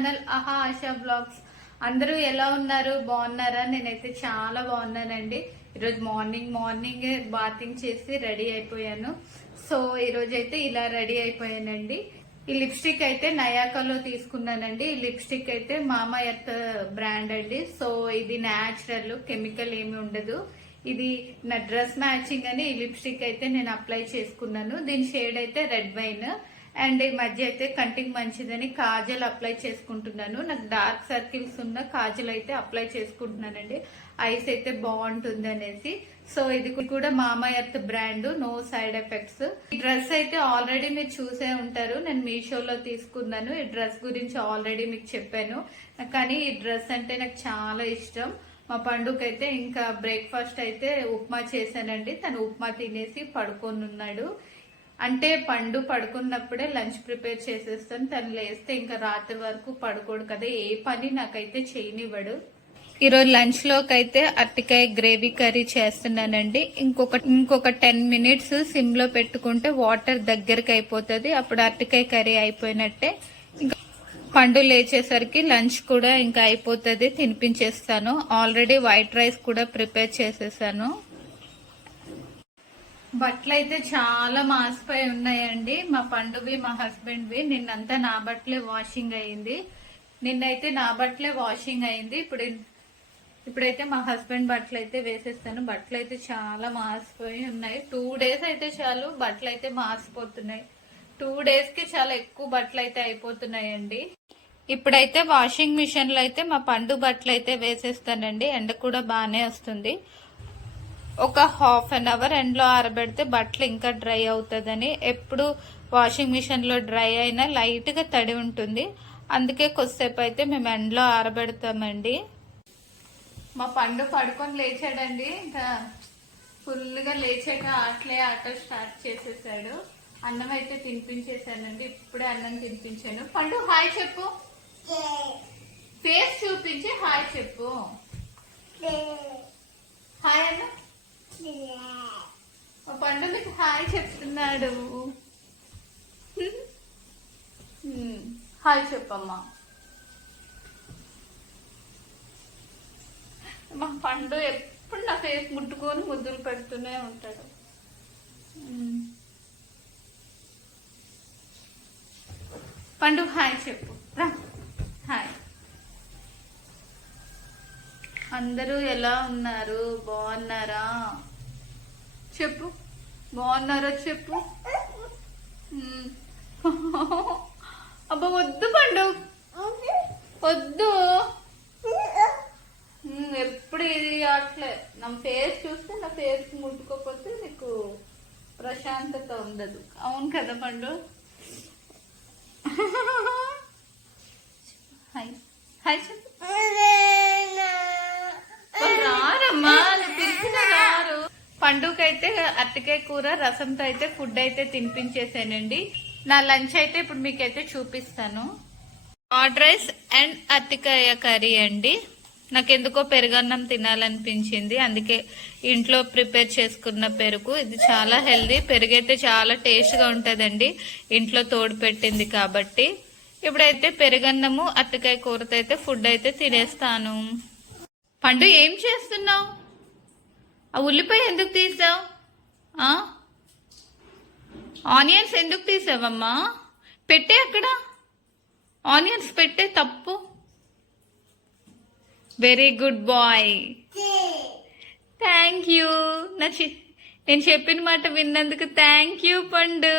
Channel. ఆహా ASHA blogs. అందరూ ఎలా ఉన్నారు? బాగున్నారా? నేనైతే చాలా బాగున్నానండి. ఈరోజు మార్నింగ్ మార్నింగ్ బాతింగ్ చేసి రెడీ అయిపోయాను. సో ఈరోజు అయితే ఇలా రెడీ అయిపోయానండి. ఈ లిప్స్టిక్ అయితే నయాకాలో తీసుకున్నానండి. ఈ లిప్స్టిక్ అయితే మామా ఎర్త్ బ్రాండ్ అండి. సో ఇది న్యాచురల్ కెమికల్ ఏమి ఉండదు. ఇది నా డ్రెస్ మ్యాచింగ్ అని ఈ లిప్స్టిక్ అయితే నేను అప్లై చేసుకున్నాను. దీని షేడ్ అయితే రెడ్ వైన్. అండ్ ఈ మధ్య అయితే కంటికి మంచిదని కాజల్ అప్లై చేసుకుంటున్నాను. నాకు డార్క్ సర్కిల్స్ ఉన్న కాజల్ అయితే అప్లై చేసుకుంటున్నానండి. ఐస్ అయితే బాగుంటుంది అనేసి. సో ఇది కూడా Mamaearth brand no side effects. ఈ డ్రెస్ అయితే ఆల్రెడీ మీరు చూసే ఉంటారు. నేను మీషోలో తీసుకున్నాను. ఈ డ్రెస్ గురించి ఆల్రెడీ మీకు చెప్పాను. కానీ ఈ డ్రెస్ అంటే నాకు చాలా ఇష్టం. మా పండుగ ఇంకా బ్రేక్ఫాస్ట్ అయితే ఉప్మా చేశానండి. తను ఉప్మా తినేసి పడుకొని ఉన్నాడు. అంటే పండు పడుకున్నప్పుడే లంచ్ ప్రిపేర్ చేసేస్తాను తను లేస్తే ఇంకా రాత్రి వరకు పడుకోడు కదా. ఏ పని నాకైతే చేయనివ్వడు. ఈరోజు లంచ్లోకి అయితే అరటికాయ గ్రేవీ కర్రీ చేస్తున్నానండి. ఇంకొక ఇంకొక టెన్ మినిట్స్ సిమ్లో పెట్టుకుంటే వాటర్ దగ్గరికి అయిపోతుంది. అప్పుడు అరటికాయ కర్రీ అయిపోయినట్టే. ఇంకా పండు లేచేసరికి లంచ్ కూడా ఇంకా అయిపోతుంది. తినిపించేస్తాను. ఆల్రెడీ వైట్ రైస్ కూడా ప్రిపేర్ చేసేసాను. బట్టలు అయితే చాలా మాసిపోయి ఉన్నాయండి. మా పండువి మా హస్బెండ్వి. నిన్నంతా నా బట్టలే వాషింగ్ అయింది నిన్నైతే నా బట్టలే వాషింగ్ అయింది ఇప్పుడు ఇప్పుడైతే మా హస్బెండ్ బట్టలు అయితే వేసేస్తాను. బట్టలు అయితే చాలా మాసిపోయి ఉన్నాయి. టూ డేస్ అయితే చాలు బట్టలు అయితే మాసిపోతున్నాయి. టూ డేస్కి చాలా ఎక్కువ బట్టలు అయితే అయిపోతున్నాయండి. ఇప్పుడైతే వాషింగ్ మిషన్లో అయితే మా పండు బట్టలు అయితే వేసేస్తానండి. ఎండ కూడా బాగానే వస్తుంది. ఒక హాఫ్ అన్ అవర్ ఎండ్లో ఆరబెడితే బట్టలు ఇంకా డ్రై అవుతుందని. ఎప్పుడు వాషింగ్ మిషన్లో డ్రై అయినా లైట్గా తడి ఉంటుంది. అందుకే కొద్దిసేపు అయితే మేము ఎండలో ఆరబెడతామండి. మా పండు పడుకొని లేచాడండి. ఇంకా ఫుల్గా లేచాక ఆటలే ఆట స్టార్ట్ చేసేసాడు. అన్నం అయితే తినిపించేశానండి ఇప్పుడే అన్నం తినిపించాను. పండు హాయ్ చెప్పు. ఫేస్ చూపించి హాయ్ చెప్పు. హాయ్ అన్న. మా పండు మీకు హాయ్ చెప్తున్నాడు. హాయ్ చెప్పమ్మా. మా పండు ఎప్పుడు నా ఫేస్ ముట్టుకొని ముద్దులు పెడుతూనే ఉంటాడు. పండు హాయ్ చెప్పు. రా. హాయ్. అందరూ ఎలా ఉన్నారు? బాగున్నారా? చెప్పు. బాగున్నారా చెప్పు. అబ్బా వద్దు పండు. వద్దు. ఎప్పుడు ఇది అట్లే. నా ఫేస్ చూస్తే నా ఫేస్ ముట్టుకోకపోతే నీకు ప్రశాంతత ఉండదు. అవును కదా పండు? హాయ్ హాయ్ చెప్పు. పండుగైతే అరటికాయ కూర రసంతో అయితే ఫుడ్ అయితే తినిపించేసానండి. నా లంచ్ అయితే ఇప్పుడు మీకైతే చూపిస్తాను. ఆడ్ రైస్ అండ్ అరటికాయ కర్రీ అండి. నాకెందుకో పెరుగన్నం తినాలనిపించింది. అందుకే ఇంట్లో ప్రిపేర్ చేసుకున్న పెరుగు. ఇది చాలా హెల్దీ. పెరుగైతే చాలా టేస్ట్గా ఉంటుందండి. ఇంట్లో తోడు పెట్టింది కాబట్టి. ఇప్పుడైతే పెరుగన్నము అరటికాయ కూరతో అయితే ఫుడ్ అయితే తినేస్తాను. పండు ఏం చేస్తున్నావు? ఆ ఉల్లిపాయ ఎందుకు తీసావు? ఆనియన్స్ ఎందుకు తీసావమ్మా? పెట్టే అక్కడ. ఆనియన్స్ పెట్టే తప్పు. Very good boy thank you నా నేను చెప్పిన మాట విన్నందుకు థ్యాంక్ యూ పండు.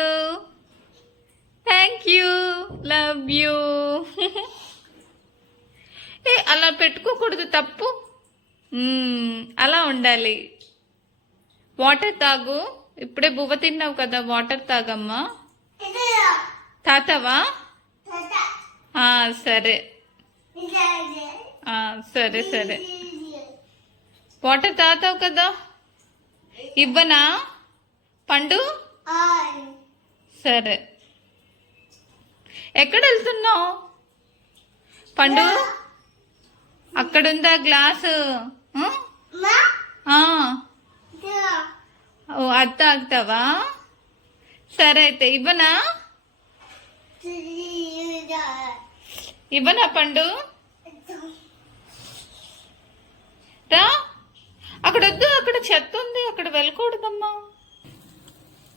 థ్యాంక్ యూ లవ్ యూ ఏ అలా పెట్టుకోకూడదు తప్పు. Hmm, అలా ఉండాలి. వాటర్ తాగు. ఇప్పుడే బువ్వ తిన్నావు కదా వాటర్ తాగమ్మా. తాతవా? సరే. సరే సరే. వాటర్ తాతావు కదా. ఇవ్వనా? పండు? సరే. ఎక్కడ వెళ్తున్నావు? పండు? అక్కడుందా గ్లాసు. ఓ అది తాగుతావా సరే అయితే ఇవ్వనా? ఇవ్వనా పండు? రా. అక్కడ వద్దు అక్కడ చెత్త ఉంది అక్కడ వెళ్ళకూడదమ్మా.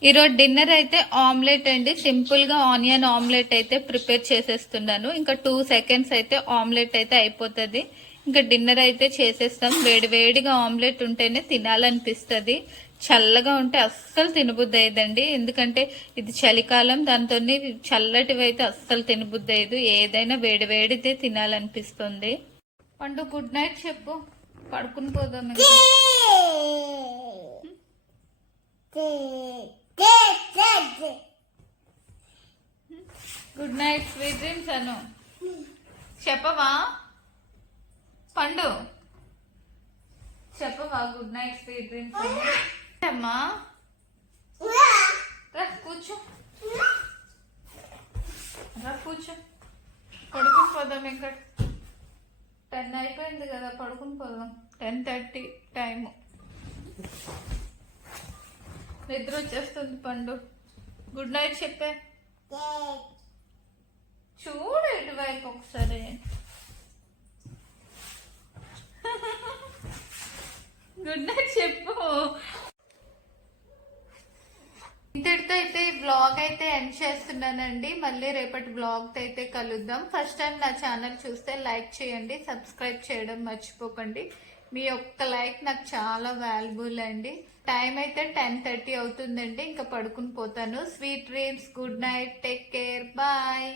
ఈరోజు డిన్నర్ అయితే ఆమ్లెట్ అండి. సింపుల్గా ఆనియన్ ఆమ్లెట్ అయితే ప్రిపేర్ చేసేస్తున్నాను. ఇంకా టూ సెకండ్స్ అయితే ఆమ్లెట్ అయితే అయిపోతుంది. ఇంకా డిన్నర్ అయితే చేసేస్తాం. వేడి వేడిగా ఆమ్లెట్ ఉంటేనే తినాలనిపిస్తుంది. చల్లగా ఉంటే అస్సలు తినబుద్ధి అయ్యదండి ఎందుకంటే ఇది చలికాలం దాంతో చల్లటివి అయితే అస్సలు తినబుద్ధి అయ్యదు ఏదైనా వేడి వేడితే తినాలనిపిస్తుంది. పండు గుడ్ నైట్ చెప్పు. పడుకుని పోదాం. గుడ్ నైట్ స్వీట్ డ్రీమ్స్ అను. చెప్పవా? పండు. చెప్పవా గుడ్ నైట్ స్వీట్ డ్రీమ్స్ అమ్మా. రా కూర్చో. రా కూర్చో. పడుకుని పోదాం ఇక్కడ. టెన్ అయిపోయింది కదా పడుకుని పోదాం. Ten thirty time. నిద్ర వచ్చేస్తుంది పండు. గుడ్ నైట్ చెప్పే. చూడు ఇటువైపు ఒకసారి. గుడ్ నైట్ చెప్పు. ఇంతటితో అయితే ఈ బ్లాగ్ అయితే ఎండ్ చేస్తున్నానండి. మళ్ళీ రేపటి బ్లాగ్తో అయితే కలుద్దాం. ఫస్ట్ టైం నా ఛానల్ చూస్తే లైక్ చేయండి సబ్స్క్రైబ్ చేయడం మర్చిపోకండి. మీ ఒక్క లైక్ నాకు చాలా వాల్యుబుల్ అండి. టైం అయితే టెన్ థర్టీ అవుతుందండి. ఇంకా పడుకుని పోతాను. Sweet dreams good night take care bye